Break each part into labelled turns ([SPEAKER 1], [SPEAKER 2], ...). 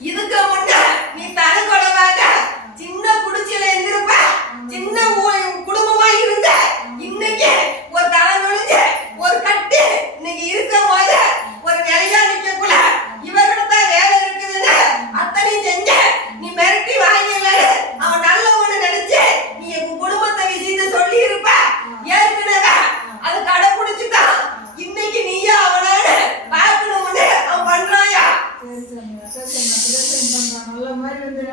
[SPEAKER 1] இதுக்கு முன்ன நீ தலை குழவாக சின்ன குடிச்சில இருந்திருப்ப சின்ன ஊழல் குடும்பமா இருந்த இன்னைக்கு ஒரு தலை நுழைஞ்சு ஒரு கட்டு இன்னைக்கு இருக்கும் போது ஒரு நிலையா நிக்கக்குள்ள இவர்கிட்ட தான் வேலை இருக்குதுன்னு அத்தனையும் செஞ்ச நீ மிரட்டி வாங்கல அவன் நல்ல ஒண்ணு நினைச்சு நீ எங்க குடும்பத்தை விஷயத்த சொல்லி இருப்ப ஏற்கனவே அது கடைபிடிச்சுட்டான் இன்னைக்கு நீயா அவனால பார்க்கணும்னு அவன் பண்றாயா
[SPEAKER 2] சரி சாமி அதான் சாமி அப்படிதான் சாமி பண்றான் நல்ல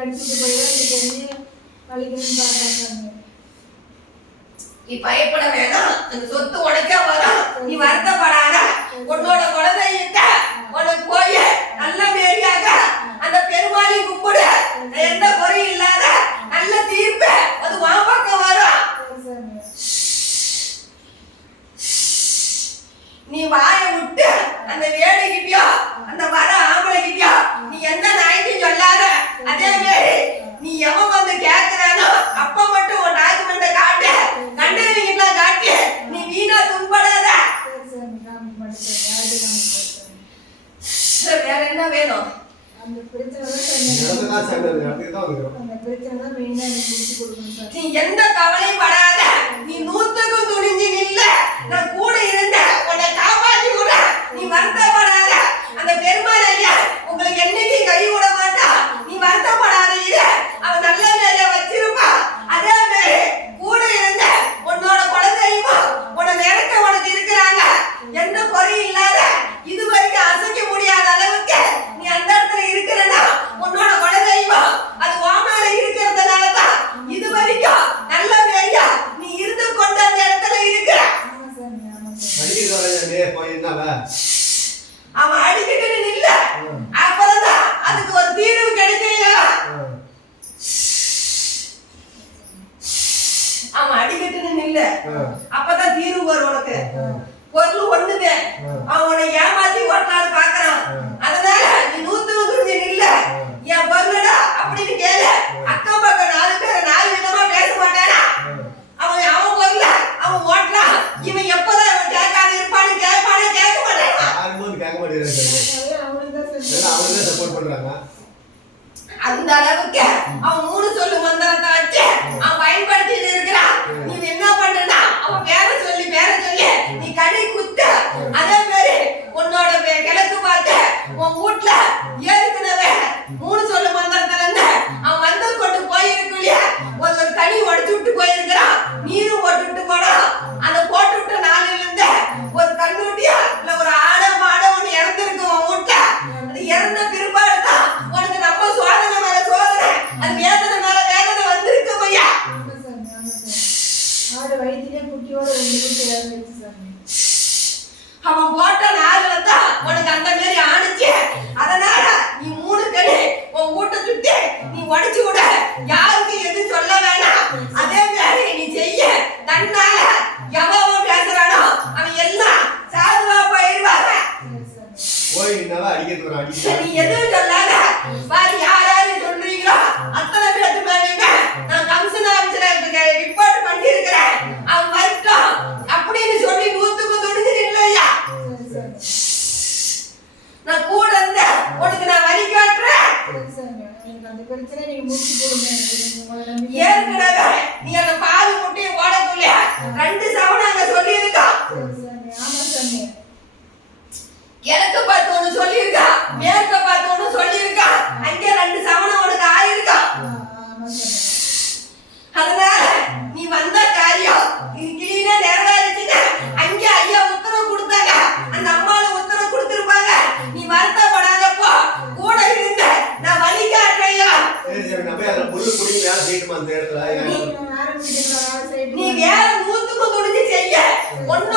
[SPEAKER 2] மாதிரி வந்து நடிச்சுட்டு போயிதான் இன்னைக்கு என்னையும்
[SPEAKER 1] நீ பயப்பட வேணாம். அந்த சொத்து உடைக்க வரும். நீ வருத்தப்படாத. உன்னோட குழந்தைகிட்ட உனக்கு போய் நல்ல மேரியாக அந்த பெருமாளை கும்பிடு. எந்த குறையும் இல்லாத நல்ல தீர்ப்பு அது உன் வரும். நீ வாயை விட்டு அந்த வேலைகிட்டயோ அந்த வர ஆம்பளைகிட்டயோ நீ எந்த நாய்க்கும் சொல்லாத. அதே மாதிரி எவன் வந்து கேக்குறானோ அப்ப மட்டும் உன் டாக்குமெண்ட்டை காட்டு. கண்டறிவிங்களாம் காட்டு? நீ வீணா துன்படாத. வேற என்ன வேணும்?
[SPEAKER 2] அந்த
[SPEAKER 1] நீ எந்த கவலையும் படாத. நீ நூத்துக்கும் துணிஞ்சு நில்ல. நான் கூட இருந்த உன்னை காப்பாத்தி விட நீ வருத்தப்படாத. அந்த பெருமாள் ஐயா உங்களுக்கு என்னைக்கு கை விட மாட்டா நீ வருத்தப்படாத இரு அவன் நல்ல வேலைய வச்சிருப்பா அதே மாதிரி கூட இருந்த உன்னோட குழந்தையுமா உன்னை நிறக்க உனக்கு இருக்கிறாங்க எந்த குறையும் இல்லாத இது வரைக்கும் அசைக்க முடியாத அளவுக்கு நீ அந்த இடத்துல இருக்கிறனா உன்னோட குழந்தையுமா அது வாமால இருக்கிறதுனால தான் இது வரைக்கும் நல்ல வேலையா நீ இருந்து கொண்டு அந்த இடத்துல இருக்கிற
[SPEAKER 2] ஆமா சாமி ஆமா சாமி
[SPEAKER 3] அடிக்கிறது வரேன் போய் என்னவ
[SPEAKER 1] அவன் அடிக்கிட்டு நில்ல அப்புறம்தான் அதுக்கு ஒரு தீர்வு கிடைக்கலையா அவன் அடிக்கிட்டு நில்ல அப்பதான் தீர்வு வரும் உனக்கு. பொருள் ஒண்ணுதே அவன் உன்னை ஏமாத்தி ஓட்டலான்னு பாக்குறான் அதனால நீ நூத்து நூத்து நில்ல. என் பொருளடா அப்படின்னு கேளு. அக்கம் பக்கம் நாலு பேர் நாலு விதமா பேச மாட்டானா? அவன் அவன் பொருள அவன் ஓட்டலாம் இவன் எப்பதான் இவன் கேட்காத இருப்பான்னு கேட்பானே கேட்க மாட்டானா?
[SPEAKER 3] யாருமே வந்து கேட்க மாட்டேங்கிறாங்க
[SPEAKER 2] அதே அவனுக்கு தான் சாமி
[SPEAKER 3] எல்லாம் அவங்க தான் சப்போர்ட் பண்றாங்க
[SPEAKER 1] அந்த அளவுக்கு அவன் மூணு சொல்லு மந்திரத்தை வச்சு அவன் பயன்படுத்திட்டு இருக்கிறான் நீ என்ன பண்ணுனா அவன் பேர சொல்லி பேர சொல்லி நீ கடை குத்த அதே மாதிரி உன்னோட வே- கிழக்கு பார்த்து உன் வீட்ல ஏற்கனவே மூணு சொல்ல மந்திரத்துல இருந்து அவன் வந்து கொண்டு போயிருக்குள்ளே ஒரு ஒரு கனி உடச்சு விட்டு போயிருக்கிறான். நீரும் போட்டு விட்டு போனான். அந்த போட்டு விட்ட நாளில இருந்து ஒரு கண்ணுட்டியா இல்ல ஒரு ஆட மாட ஒண்ணு இறந்துருக்கு உன் வீட்ல. அது இறந்த பிற்பாடு தான் உனக்கு நம்ம சோதனை மேல சோதனை. அது வேதனை மேல வேதனை வந்திருக்கு பையா.
[SPEAKER 2] ஆமா சாமி ஆடு குட்டியோட ரெண்டு குட்டி இறந்துருச்சு சாமி.
[SPEAKER 1] அவன் போட்ட நாள்ல தான் உனக்கு அந்த மாதிரி ஆணுச்சு. அதனால நீ மூணு கடி உன் வீட்டை சுத்தி நீ உடைச்சு விட. யாருக்கும் எதுவும் சொல்ல வேணாம். அதே மாதிரி நீ செய்ய. தன்னால எவன் பேசுறானோ அவன் எல்லாம் சாதுவா போயிடுவாங்க
[SPEAKER 3] போய் என்னவா அடிக்கிறது
[SPEAKER 1] நீ எதுவும் சொல்லாத. பாரு
[SPEAKER 2] எனக்கு அந்த பிரச்சனை நீங்க முடிச்சு நம்பி
[SPEAKER 1] ஏற்கனவே நீ அந்த பால் முட்டையை ஓடக்குள்ள ரெண்டு சவன் அங்க சொல்லியிருக்கோம்
[SPEAKER 2] சரி சாமி ஆமா சாமி
[SPEAKER 1] எனக்கு பார்த்து ஒண்ணு சொல்லியிருக்கா மேற்க பார்த்து ஒண்ணு சொல்லியிருக்கா அங்கே ரெண்டு சவனம் உனக்கு ஆயிருக்கா
[SPEAKER 2] ஆ, ஆமா சாமி
[SPEAKER 1] அதனால நீ வந்த காரியம் இது கிளீனா நிறைவேறிச்சுங்க அங்க ஐயா உத்தரவு கொடுத்தாங்க அந்த அம்மால உத்தரவு கொடுத்திருப்பாங்க நீ வருத்தப்படாதப்போ கூட இருந்த நான் வழி காட்டுறையா
[SPEAKER 3] சரி சரி நம்ம அதில் வேலை செய்யட்டுமா அந்த இடத்துல?
[SPEAKER 1] நீ வேற நூத்துக்கும் துணிஞ்சு செய்ய. உன்னோட